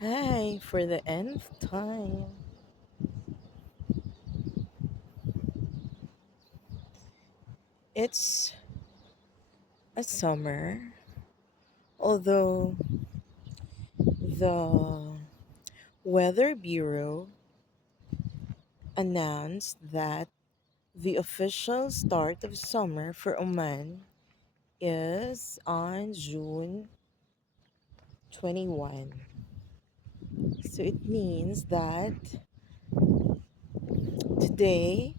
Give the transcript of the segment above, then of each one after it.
Hi, for the nth time. It's a summer, although the Weather Bureau announced that the official start of summer for Oman is on June 21. So it means that today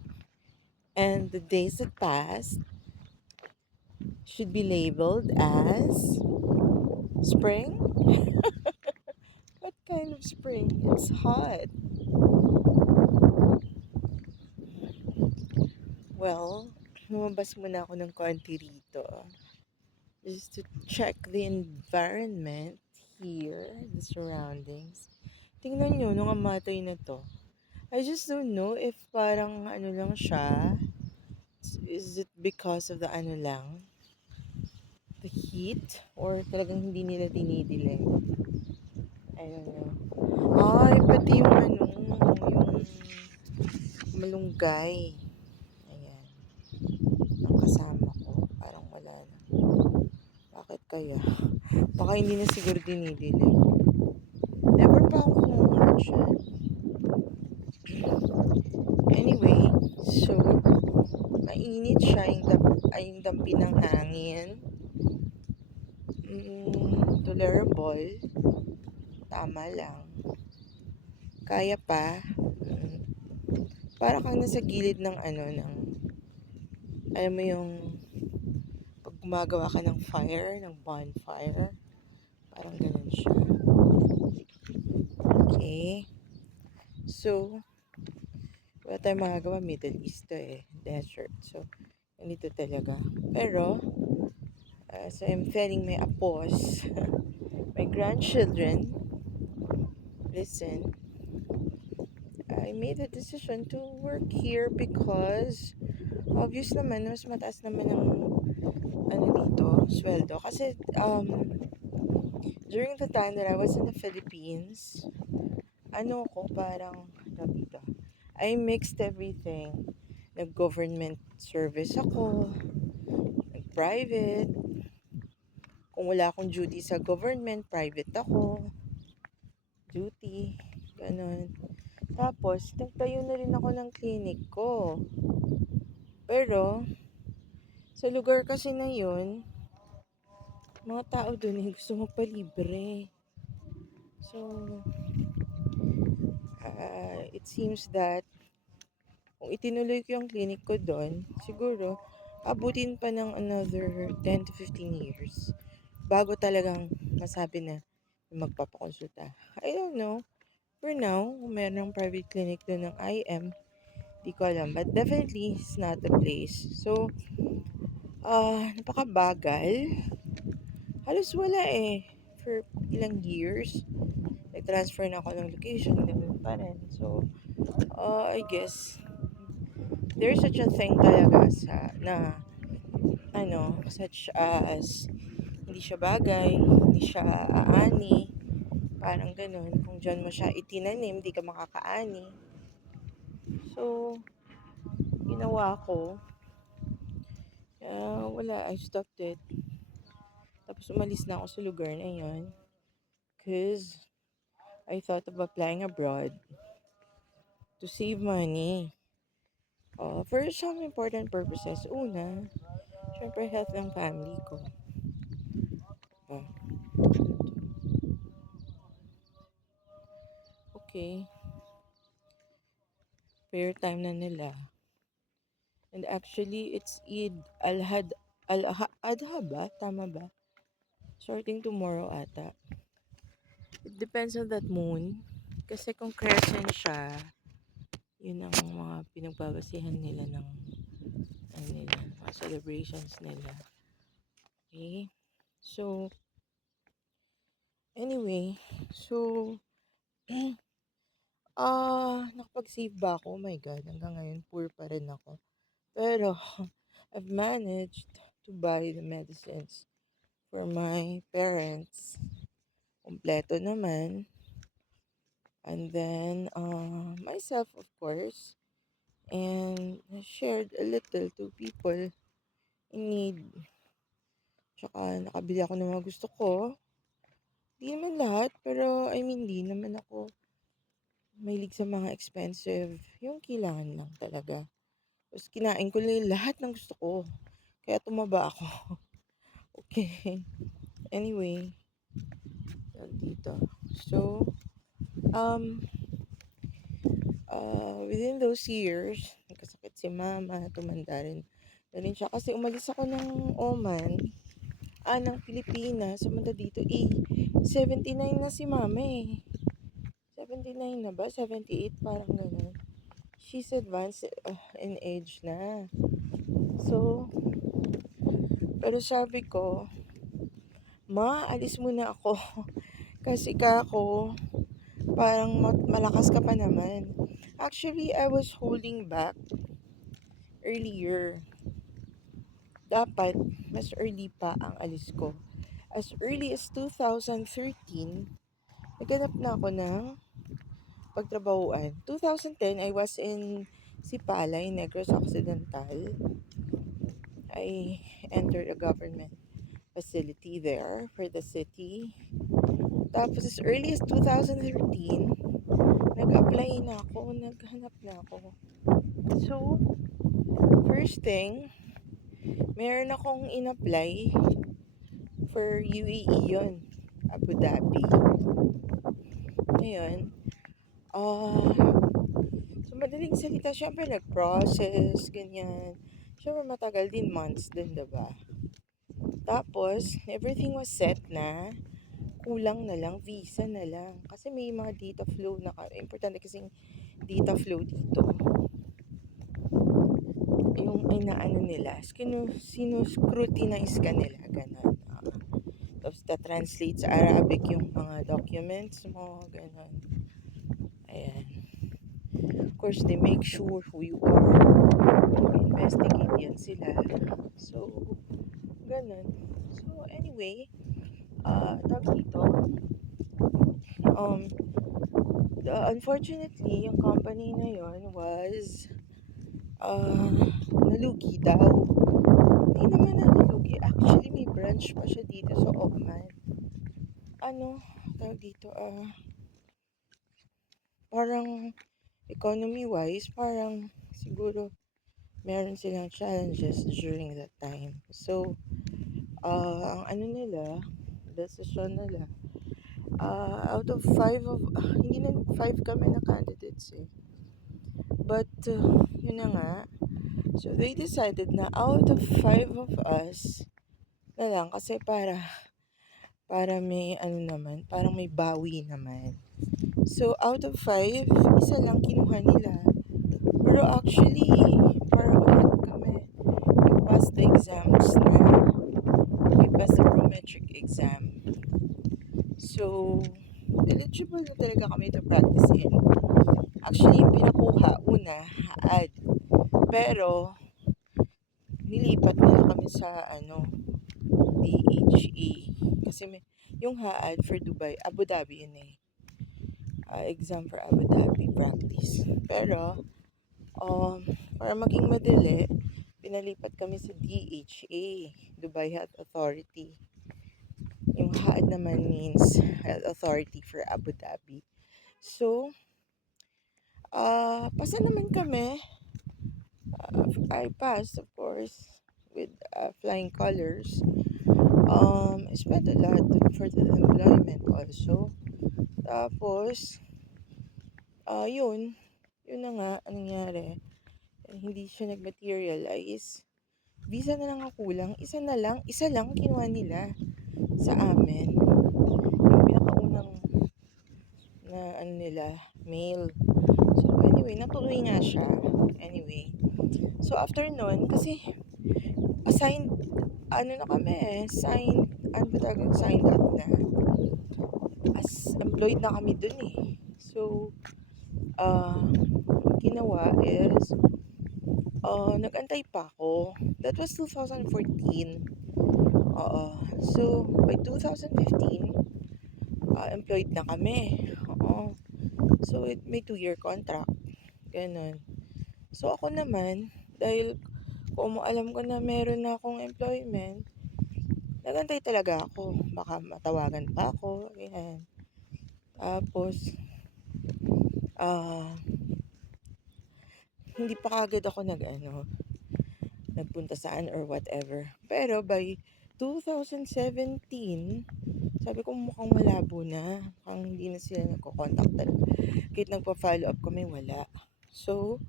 and the days that pass should be labeled as spring. What kind of spring? It's hot. Well, lumabas muna ako ng konti rito just to check the environment here, the surroundings. Tingnan nyo, nung amatay na to. I just don't know if parang ano lang siya. Is it because of the ano lang? The heat? Or talagang hindi nila dinidilig? I don't know. Ay, pati yung ano, yung malunggay. Ayan, ang kasama ko. Parang wala na. Bakit kaya? Baka hindi na siguro dinidilig. Never pa ako kumuha dyan. Anyway, so, mainit siya yung dampi ng hangin. Tolerable. Tama lang. Kaya pa. Para kang nasa gilid ng ano, alam mo yung, pag gumagawa ka ng fire, ng bonfire, parang ganun siya. Okay. So, wala tayong magagawa, Middle East to desert. So, ganito talaga. Pero, so I'm telling my apos, my grandchildren, listen, I made a decision to work here because obvious naman, mas mataas naman ang ano dito, sweldo. Kasi during the time that I was in the Philippines, ano ko parang, dito, I mixed everything. Nag-government service ako, nag-private. Kung wala akong duty sa government, private ako. Duty, ganun. Tapos, nagtayo na rin ako ng clinic ko. Pero, sa lugar kasi na yun, mga tao dun gusto magpalibre. So, it seems that kung itinuloy ko yung clinic ko doon, siguro, abutin pa ng another 10 to 15 years bago talagang masabi na magpapakonsulta. I don't know. For now, kung meron ng private clinic doon ng IM, di ko alam. But definitely, it's not the place. So, napakabagal. Halos wala for ilang years. Nag-transfer na ako ng location, ganun pa rin. So, I guess, there's such a thing talaga such as, hindi siya bagay, hindi siya aani, parang ganun. Kung dyan mo siya itinanim, hindi ka makakaani. So, ginawa ko, wala, I stopped it. Tapos umalis na ako sa lugar na yun. Cause I thought of applying abroad to save money. For some important purposes. Una, syempre health ng family ko. Oh, okay. Prayer time na nila. And actually, it's Eid Adha ba? Tama ba? Starting tomorrow ata. It depends on that moon. Kasi kung crescent siya, yun ang mga pinagbabasihan nila ng mga celebrations nila. Okay? So, anyway, so, nakapag-save ba ako? Oh my God, hanggang ngayon, poor pa rin ako. Pero, I've managed to buy the medicines for my parents. Kompleto naman. And then, myself, of course, and shared a little to people in need. Tsaka nakabili ako ng mga gusto ko. Di naman lahat, pero I mean, di naman ako mahilig sa mga expensive. Yung kailangan lang talaga. Tapos kinain ko lang lahat ng gusto ko. Kaya tumaba ako. Okay. Anyway, dito. So, um, within those years, nagkasakit si mama, tumanda na rin siya. Kasi umalis ako ng Oman, ng Pilipinas, sumunta dito. 79 na si mama eh. 79 na ba? 78, parang ganun. She's advanced in age na. So, pero sabi ko, ma, alis muna ako. Kasi ako, parang malakas ka pa naman. Actually, I was holding back earlier. Dapat, mas early pa ang alis ko. As early as 2013, naghanap na ako ng pagtrabahuan. 2010, I was in Sipalay, Negros Occidental. I entered a government facility there for the city. Tapos as early as 2013, nag-apply na ako, naghanap na ako. So, first thing, meron akong in-apply for UAE yun, Abu Dhabi. Ngayon, so madaling salita, syempre nag-process, ganyan. Syempre matagal din, months din, diba? Tapos, everything was set na, kulang na lang, visa na lang. Kasi may mga data flow na, importante kasing data flow dito. Yung inaano nila, sino-scrutinize ka nila, ganun. Tapos translate sa Arabic yung mga documents mo, ganun. Ayan. Of course, they make sure who you are. Investigate yan sila. So, ganun. So, anyway, tawag dito, unfortunately, yung company na yon was, nalugi daw. Hindi naman na nalugi. Actually, may branch pa siya dito sa Oman. Tawag dito, parang economy-wise, parang siguro meron silang challenges during that time. So, ang ano nila, decision nila, out of 5 hindi na 5 kami na candidates eh. But, yun na nga, so they decided na out of 5 of us na lang kasi para may ano naman, parang may bawi naman. So, out of 5, isa lang kinuha nila. Pero actually, parang lahat kami, we passed the exams na. We passed the prometric exam. So, eligible na talaga kami to practice in. Actually, yung pinakuha, una, HAAD. Pero, nilipat nila kami sa, DHA. Kasi yung HAAD for Dubai, Abu Dhabi yun eh. Exam for Abu Dhabi practice. Pero, para maging madali, pinalipat kami sa DHA, Dubai Health Authority. Yung HAAD naman means Health Authority for Abu Dhabi. So, pasa naman kami. I passed, of course, with flying colors. I spent a lot for the employment also. Tapos, yun na nga, nangyari. Hindi siya nag-materialize. Visa na lang ang kulang. Isa lang kinuha nila sa amin. Yung pinakaunang na nila, mail. So anyway, natuloy nga siya. Anyway. So after nun, kasi assigned, na kami signed up na. As employed na kami dun eh. So, ginawa is, nag-antay pa ako. That was 2014. So, by 2015, employed na kami. So, may 2-year contract, gano'n. So, ako naman, dahil kung alam ko na meron na akong employment, nag-antay talaga ako. Baka matawagan pa ako, ganyan. Tapos, ah, hindi pa kaagad ako nagpunta saan or whatever. Pero by 2017, sabi ko mukhang malabo na. Mukhang hindi na sila nagko-contact talaga. Kahit nagpa-follow up kami, wala. So,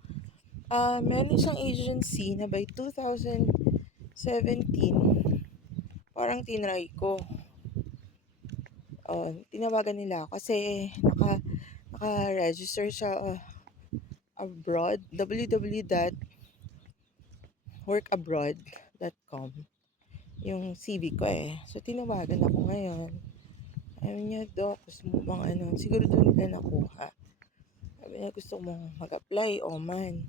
meron isang agency na by 2017, parang tinry ko. Tinawagan nila ako kasi naka-register sa abroad, www.workabroad.com, yung CV ko eh. So, tinawagan ako ngayon. Sabi niya, Doc, gusto mo bang siguro doon nila nakuha. Sabi niya, gusto mong mag-apply, man.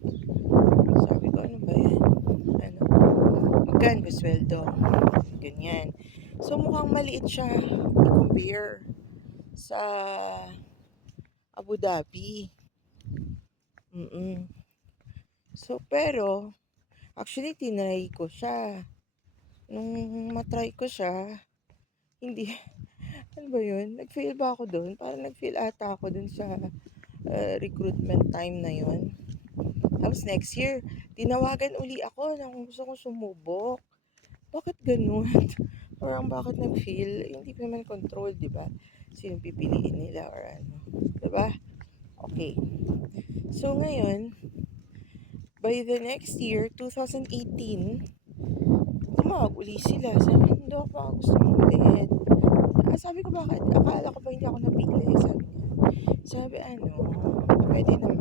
Sabi ko, ano ba yan? Magkano ba sweldo? Ganyan. So, mukhang maliit siya i-compare sa Abu Dhabi. So, pero, actually, tinry ko siya. Nung matry ko siya, hindi, ano ba yun? Nag-fail ba ako doon? Parang nag-fail ata ako doon sa recruitment time na yun. Tapos next year, tinawagan uli ako na kung gusto kong sumubok. Bakit ganun? Parang bakit nag-fail? Hindi ko naman control, di ba? Sino pipiliin nila or ano. Di ba? Okay. So ngayon, by the next year, 2018, tumawag uli sila. Sabi, hindi ako baka gusto mong ulit. Sabi ko, bakit? Akala ko ba hindi ako napili? Sabi, pwede naman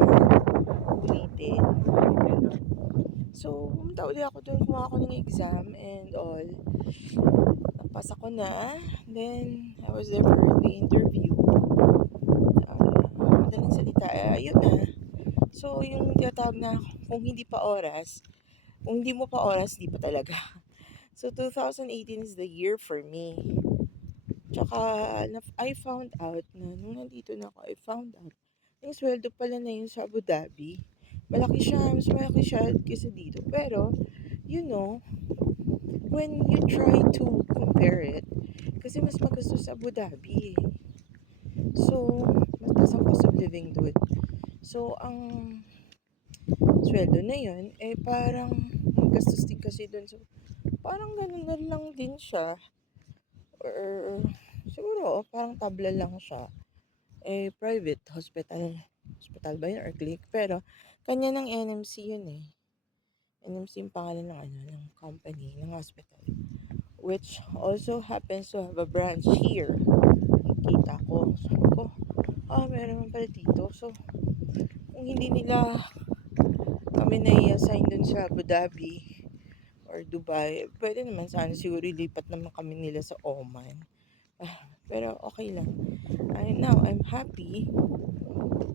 ulitin. Ganun. So, pumunta uli ako doon, kumuha ako ng exam and all. Napasa ko na. Then, I was there for the interview. Madaling salita, ayun na. So, yung tinatawag na kung hindi mo pa oras, di pa talaga. So, 2018 is the year for me. Tsaka, I found out na nung nandito na ako, I found out yung sweldo pala na yun sa Abu Dhabi. Mas malaki siya kaysa dito. Pero, when you try to compare it, kasi mas magastos sa Abu Dhabi. So, mas taas ang cost of living doon. So, ang sweldo na yun, parang magastos din kasi doon. So, parang ganun na lang din siya. Or, siguro, parang tabla lang siya. Private hospital. Hospital ba yun or clinic? Pero, kanya ng NMC yun eh. NMC yung pangalan ng company, ng hospital. Which also happens to have a branch here. Kita ko. Sabi ko, meron naman pala dito. So, kung hindi nila kami na-i-assign dun sa Abu Dhabi or Dubai, pwede naman sana siguro ilipat naman kami nila sa Oman. Pero okay lang. Now, I'm happy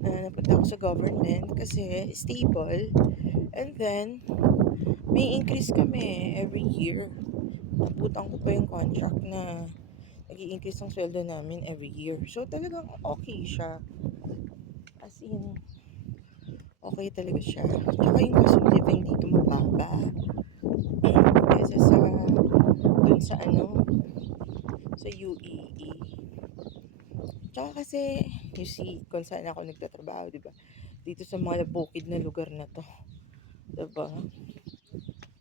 na napunta ako sa government kasi stable. And then, may increase kami every year. Nabutan ko pa yung contract na nag-i-increase ang sweldo namin every year. So, talagang okay siya. As in, okay talaga siya. Tsaka yung cost of living dito mababa. Kesa dun sa UAE. Tsaka kasi, you see, kung saan ako nagtatrabaho, diba? Dito sa mga bukid na lugar na to. Diba?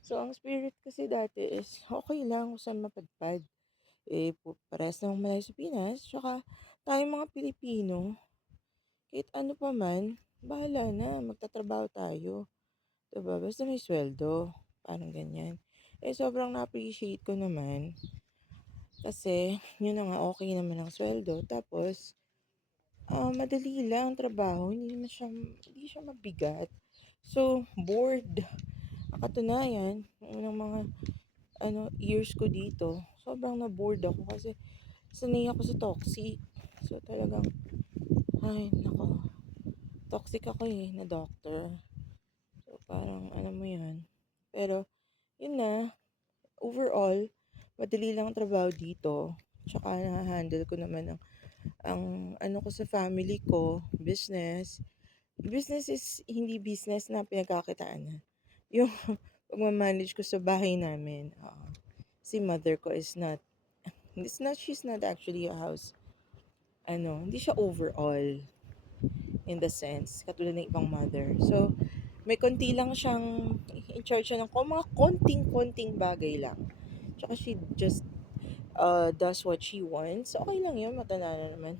So, ang spirit kasi dati is, okay lang kung saan mapadpad. Parehas namang malayo sa Pinas. Tsaka, tayong mga Pilipino, kahit ano pa man, bahala na, magtatrabaho tayo. Diba? Basta may sweldo. Parang ganyan. Sobrang na-appreciate ko naman. Kasi, yun na nga, okay naman ang sweldo. Tapos, madali lang ang trabaho. Hindi siya mabigat. So, bored. Katunayan, yung mga years ko dito, sobrang na-bored ako kasi sanay ako sa toxic. So, talagang, ay, nako, toxic ako na doctor. So, parang, mo yan. Pero, yun na, overall, madali lang ang trabaho dito. Tsaka, na-handle ko naman ang Ang ano ko sa family ko, business. Business is hindi business na pinagkakitaan, yung pagma-manage ko sa bahay namin, oo. Si mother ko is not she's not actually a house ano, hindi siya overall in the sense katulad ng ibang mother. So, may konti lang siyang in charge siya ng mga konting-konting bagay lang. Tsaka she just does what she wants. Okay lang yun, matanda na naman.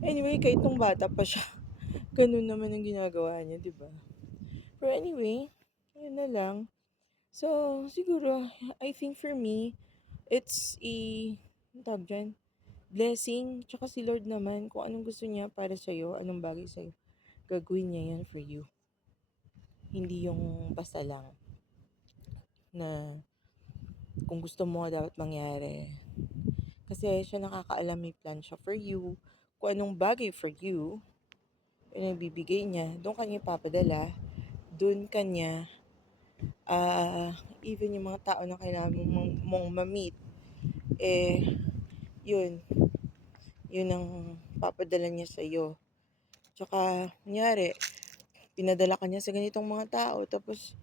Anyway, kahit nung bata pa siya, ganun naman ang ginagawa niya, di ba? Pero anyway, yun na lang. So, siguro, I think for me, it's ang tawag dyan, blessing. Tsaka si Lord naman, kung anong gusto niya para sa'yo, anong bagay sa'yo, gagawin niya yan for you. Hindi yung basta lang na kung gusto mo dapat mangyari. Kasi siya nakakaalam, may plan siya for you. Kung anong bagay for you, yung bibigay niya, doon kanya ipapadala, doon kanya, even yung mga tao na kailangan mong ma-meet, eh, yun, yun ang papadala niya sa iyo. Tsaka, kunyari, pinadala ka niya sa ganitong mga tao, tapos,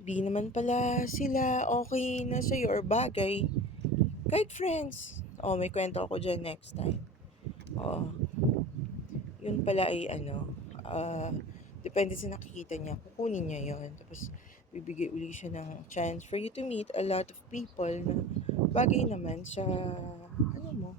di naman pala sila okay na sa'yo or bagay, kahit friends. Oh, may kwento ako dyan next time. Oh, yun pala ay ano, depende sa nakikita niya, kukunin niya yon. Tapos, bibigay uli siya ng chance for you to meet a lot of people na bagay naman sa, ano mo,